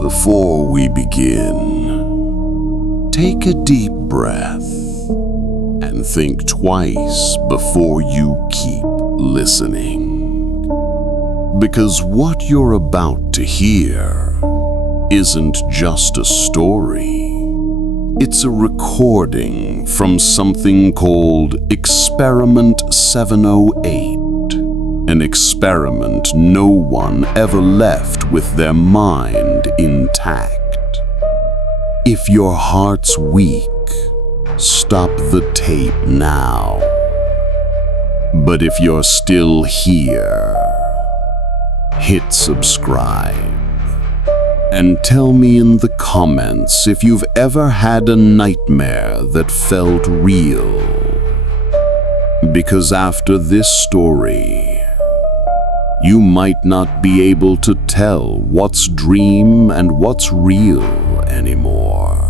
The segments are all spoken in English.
Before we begin, take a deep breath and think twice before you keep listening. Because what you're about to hear isn't just a story. It's a recording from something called Experiment 708. An experiment no one ever left with their mind intact. If your heart's weak, stop the tape now. But if you're still here, hit subscribe. And tell me in the comments if you've ever had a nightmare that felt real. Because after this story, you might not be able to tell what's dream and what's real anymore.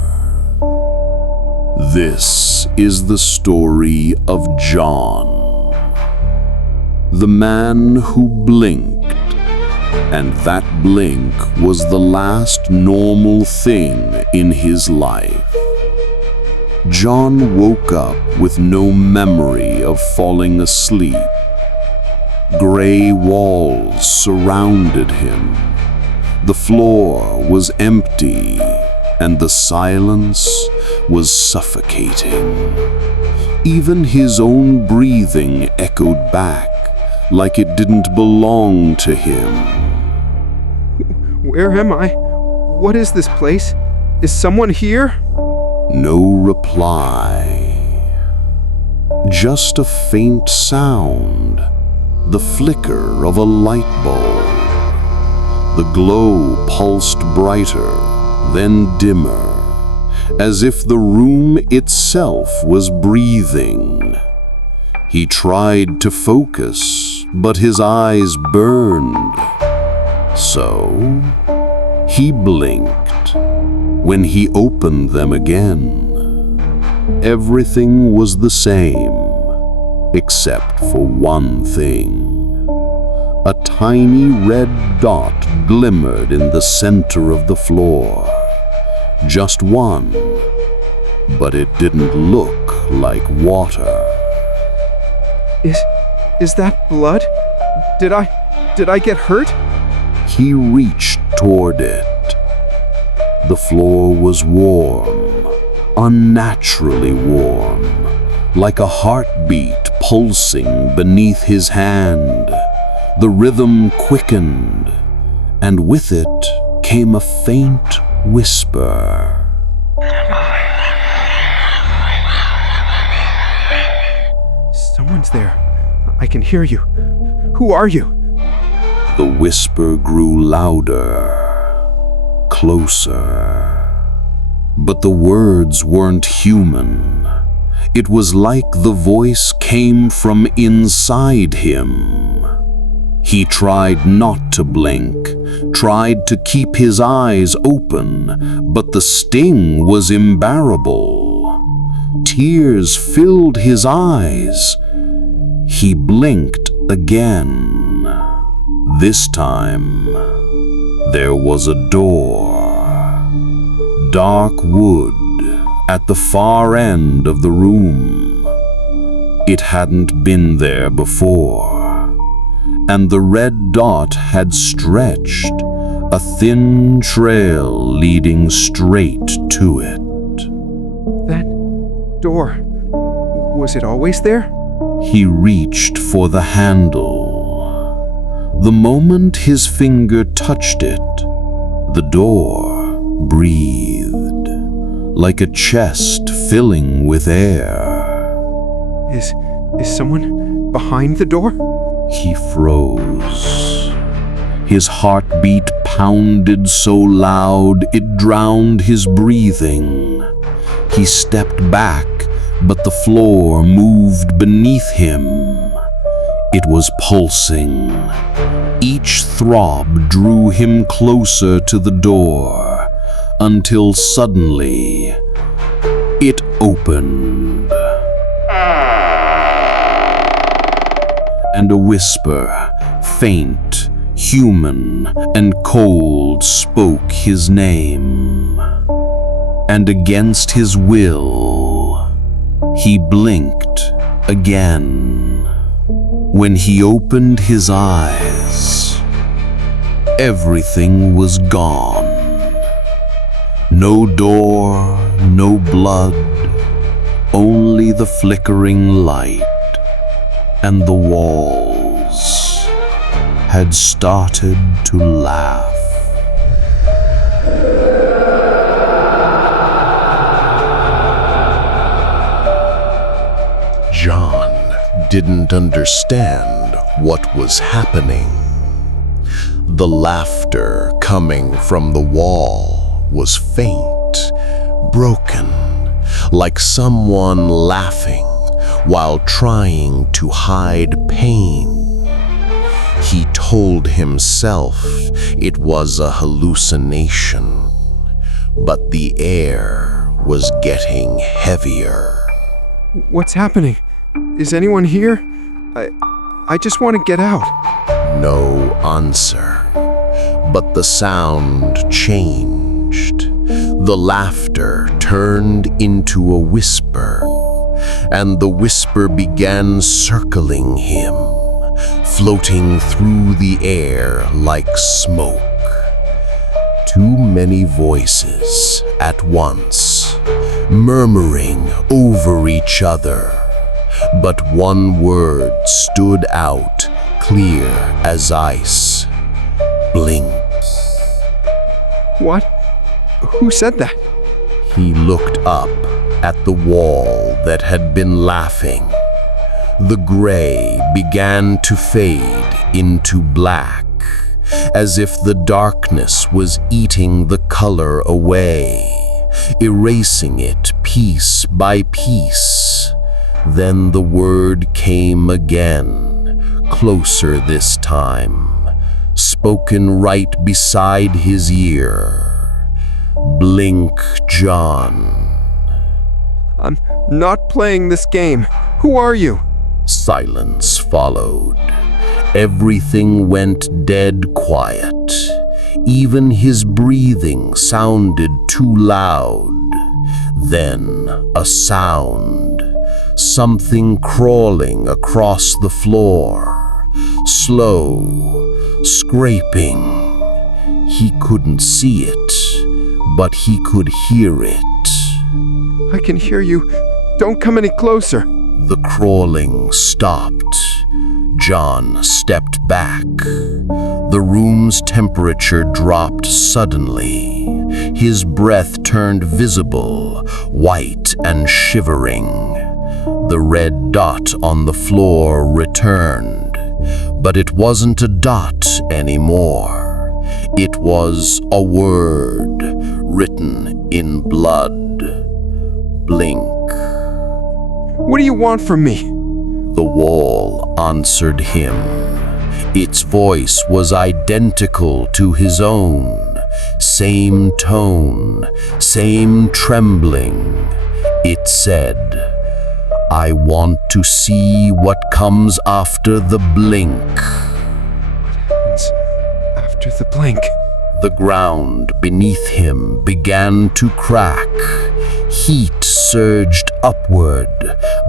This is the story of John, the man who blinked, and that blink was the last normal thing in his life. John woke up with no memory of falling asleep. Gray walls surrounded him. The floor was empty, and the silence was suffocating. Even his own breathing echoed back, like it didn't belong to him. Where am I? What is this place? Is someone here? No reply. Just a faint sound. The flicker of a light bulb. The glow pulsed brighter, then dimmer, as if the room itself was breathing. He tried to focus, but his eyes burned. So, he blinked. When he opened them again, everything was the same. Except for one thing. A tiny red dot glimmered in the center of the floor. Just one, but it didn't look like water. Is that blood? Did I get hurt? He reached toward it. The floor was warm, unnaturally warm, like a heartbeat pulsing beneath his hand. The rhythm quickened, and with it came a faint whisper. Someone's there. I can hear you. Who are you? The whisper grew louder, closer. But the words weren't human. It was like the voice came from inside him. He tried not to blink, tried to keep his eyes open, but the sting was unbearable. Tears filled his eyes. He blinked again. This time, there was a door. Dark wood at the far end of the room. It hadn't been there before, and the red dot had stretched, a thin trail leading straight to it. That door, was it always there? He reached for the handle. The moment his finger touched it, the door breathed, like a chest filling with air. Is someone behind the door? He froze. His heartbeat pounded so loud it drowned his breathing. He stepped back, but the floor moved beneath him. It was pulsing. Each throb drew him closer to the door, until suddenly it opened. And a whisper, faint human and cold, spoke his name. And against his will, he blinked again. When he opened his eyes, everything was gone. No door, no blood, only the flickering light, and the walls had started to laugh. John didn't understand what was happening. The laughter coming from the wall was faint, broken, like someone laughing while trying to hide pain. He told himself it was a hallucination, but the air was getting heavier. What's happening? Is anyone here? I just want to get out. No answer, but the sound changed. The laughter turned into a whisper, and the whisper began circling him, floating through the air like smoke. Too many voices at once, murmuring over each other, but one word stood out clear as ice. Blink. What? Who said that? He looked up at the wall that had been laughing. The gray began to fade into black, as if the darkness was eating the color away, erasing it piece by piece. Then the word came again, closer this time, spoken right beside his ear. Blink, John. I'm not playing this game. Who are you? Silence followed. Everything went dead quiet. Even his breathing sounded too loud. Then a sound. Something crawling across the floor. Slow, scraping. He couldn't see it, but he could hear it. I can hear you. Don't come any closer. The crawling stopped. John stepped back. The room's temperature dropped suddenly. His breath turned visible, white and shivering. The red dot on the floor returned, but it wasn't a dot anymore. It was a word written in blood. Blink. What do you want from me? The wall answered him. Its voice was identical to his own. Same tone, same trembling. It said, I want to see what comes after the blink. What happens after the blink? The ground beneath him began to crack. Heat surged upward,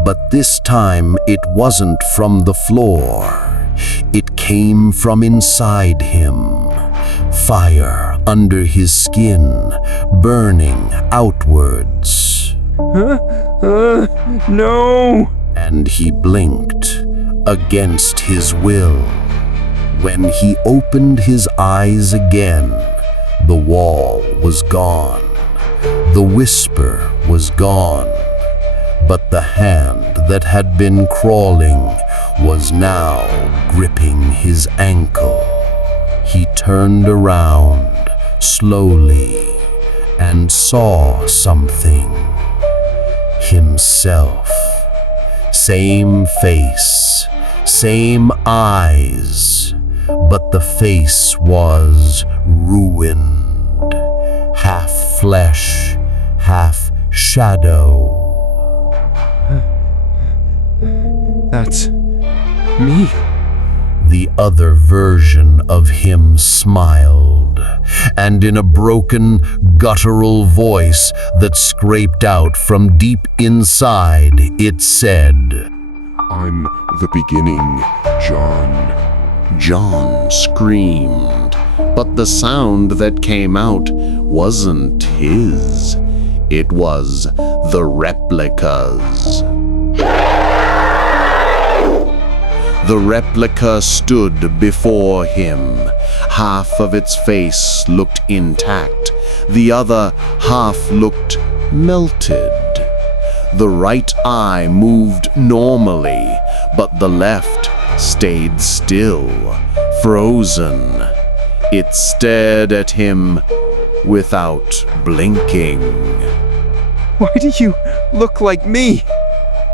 but this time it wasn't from the floor. It came from inside him. Fire under his skin, burning outwards. No! And he blinked against his will. When he opened his eyes again, the wall was gone. The whisper was gone. But the hand that had been crawling was now gripping his ankle. He turned around slowly and saw something. Himself. Same face, same eyes, but the face was ruined. Half flesh, half shadow. That's me. The other version of him smiled, and in a broken, guttural voice that scraped out from deep inside, it said, I'm the beginning, John. John screamed, but the sound that came out wasn't his. It was the replica's. The replica stood before him. Half of its face looked intact. The other half looked melted. The right eye moved normally, but the left stayed still, frozen. It stared at him without blinking. Why do you look like me?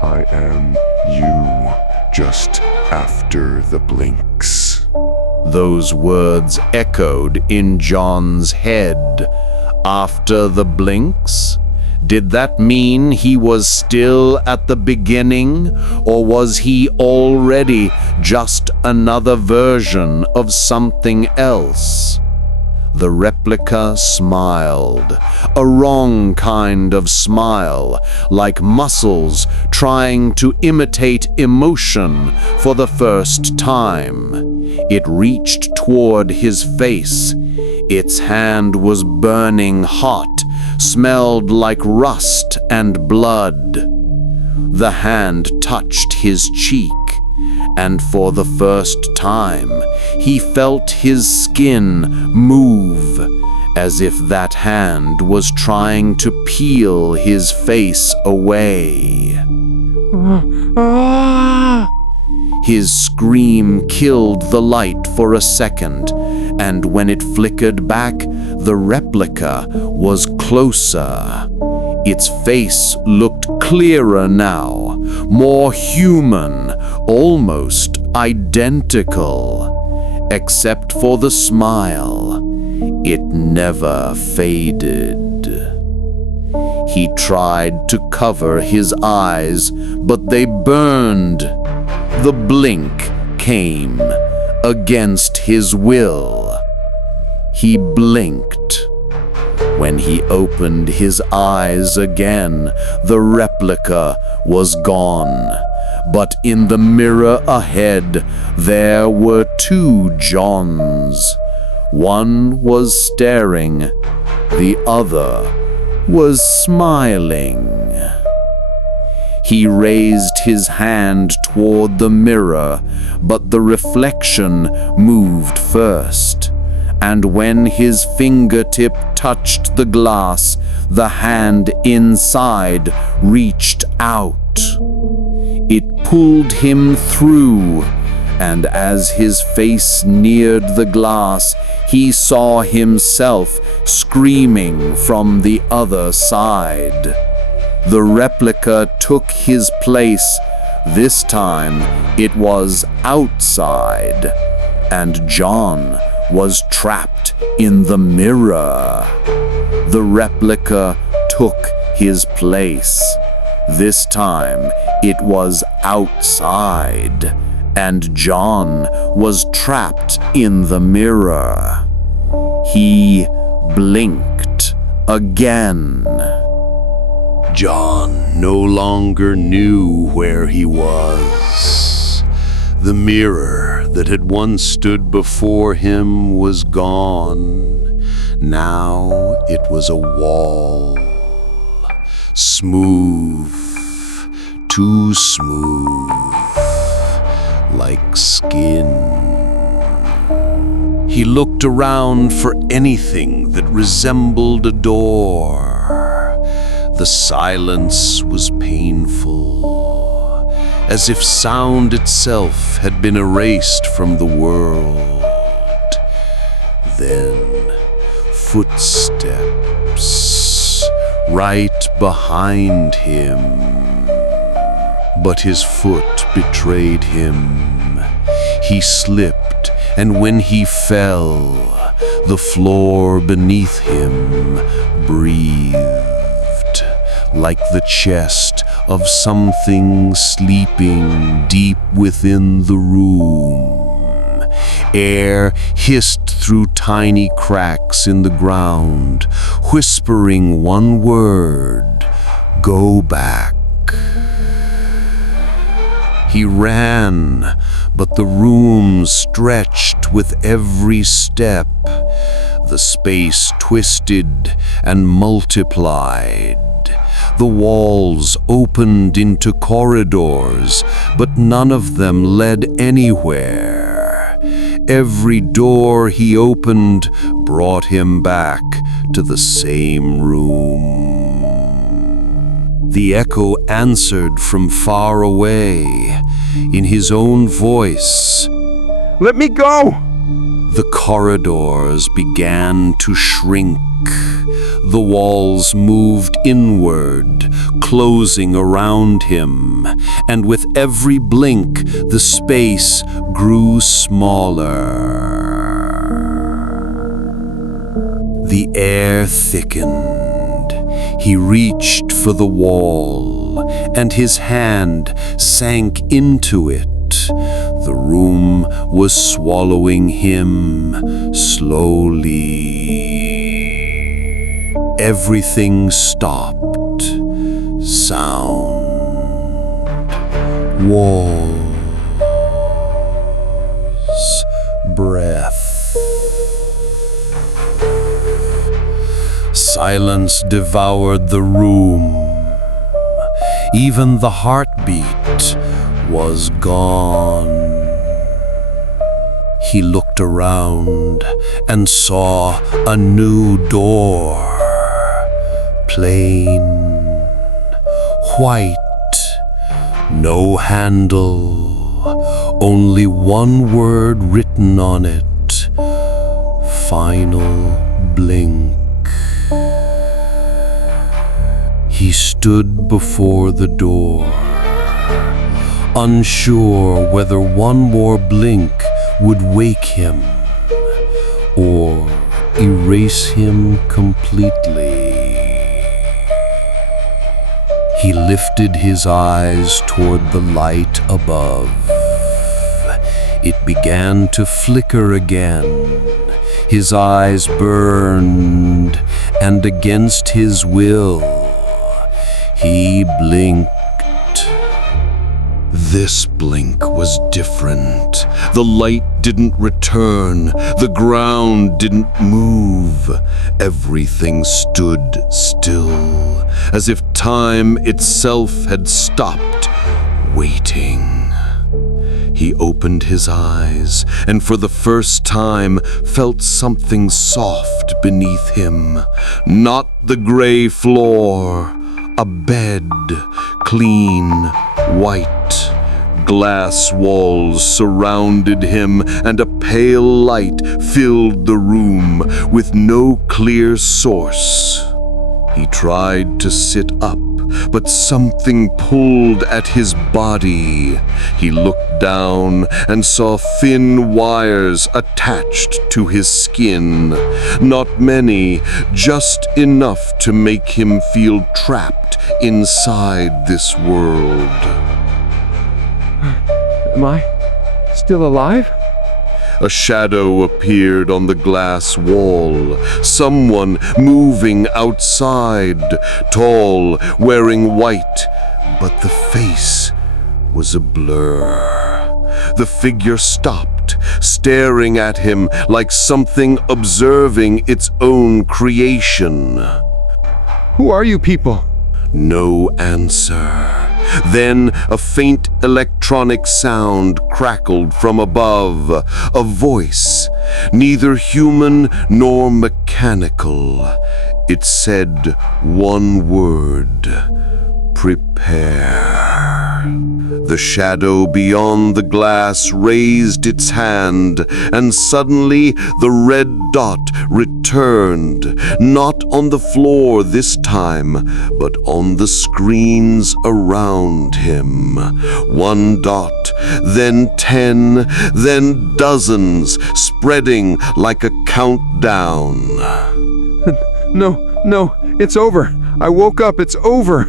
I am you, just after the blinks. Those words echoed in John's head. After the blinks? Did that mean he was still at the beginning, or was he already just another version of something else? The replica smiled, a wrong kind of smile, like muscles trying to imitate emotion for the first time. It reached toward his face. Its hand was burning hot, smelled like rust and blood. The hand touched his cheek, and for the first time, he felt his skin move, as if that hand was trying to peel his face away. His scream killed the light for a second, and when it flickered back, the replica was closer. Its face looked clearer now, more human, almost identical. Except for the smile, it never faded. He tried to cover his eyes, but they burned. The blink came against his will. He blinked. When he opened his eyes again, the replica was gone. But in the mirror ahead, there were two Johns. One was staring, the other was smiling. He raised his hand toward the mirror, but the reflection moved first. And when his fingertip touched the glass, the hand inside reached out. It pulled him through, and as his face neared the glass, he saw himself screaming from the other side. The replica took his place. This time it was outside, and John was trapped in the mirror. The replica took his place. This time it was outside, and John was trapped in the mirror. He blinked again. John no longer knew where he was. The mirror that had once stood before him was gone. Now it was a wall. Smooth, too smooth, like skin. He looked around for anything that resembled a door. The silence was painful, as if sound itself had been erased from the world. Then, footsteps right behind him. But his foot betrayed him. He slipped, and when he fell, the floor beneath him breathed, like the chest of something sleeping deep within the room. Air hissed through tiny cracks in the ground, whispering one word: "Go back." He ran, but the room stretched with every step. The space twisted and multiplied. The walls opened into corridors, but none of them led anywhere. Every door he opened brought him back to the same room. The echo answered from far away, in his own voice. Let me go! The corridors began to shrink. The walls moved inward, closing around him, and with every blink, the space grew smaller. The air thickened. He reached for the wall, and his hand sank into it. The room was swallowing him slowly. Everything stopped. Sound. Walls. Breath. Silence devoured the room. Even the heartbeat was gone. He looked around and saw a new door. Plain, white, no handle, only one word written on it: final blink. He stood before the door, unsure whether one more blink would wake him or erase him completely. He lifted his eyes toward the light above. It began to flicker again. His eyes burned, and against his will, he blinked. This blink was different. The light didn't return. The ground didn't move. Everything stood still, as if time itself had stopped, waiting. He opened his eyes, and for the first time felt something soft beneath him. Not the gray floor. A bed, clean, white. Glass walls surrounded him, and a pale light filled the room with no clear source. He tried to sit up, but something pulled at his body. He looked down and saw thin wires attached to his skin. Not many, just enough to make him feel trapped inside this world. Am I still alive? A shadow appeared on the glass wall. Someone moving outside, tall, wearing white, but the face was a blur. The figure stopped, staring at him like something observing its own creation. Who are you people? No answer. Then a faint electronic sound crackled from above, a voice, neither human nor mechanical. It said one word: prepare. The shadow beyond the glass raised its hand, and suddenly the red dot returned, not on the floor this time, but on the screens around him. One dot, then 10, then dozens, spreading like a countdown. No, it's over. I woke up, it's over.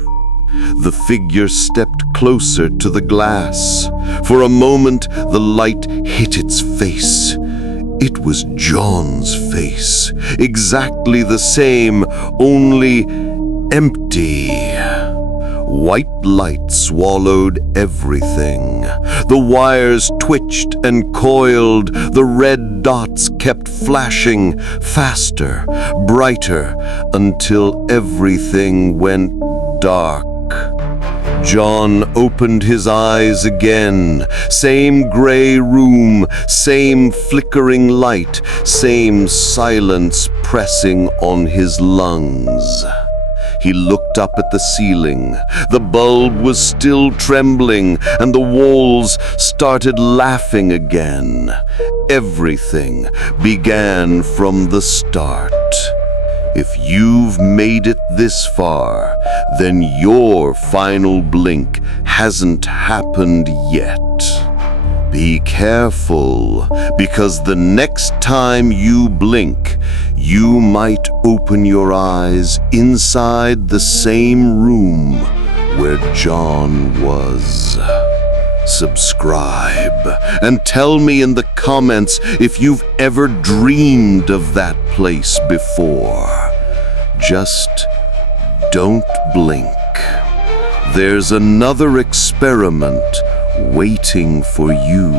The figure stepped closer to the glass. For a moment, the light hit its face. It was John's face, exactly the same, only empty. White light swallowed everything. The wires twitched and coiled. The red dots kept flashing faster, brighter, until everything went dark. John opened his eyes again. Same gray room, same flickering light, same silence pressing on his lungs. He looked up at the ceiling. The bulb was still trembling, and the walls started laughing again. Everything began from the start. If you've made it this far, then your final blink hasn't happened yet. Be careful, because the next time you blink, you might open your eyes inside the same room where John was. Subscribe and tell me in the comments if you've ever dreamed of that place before. Just don't blink. There's another experiment waiting for you.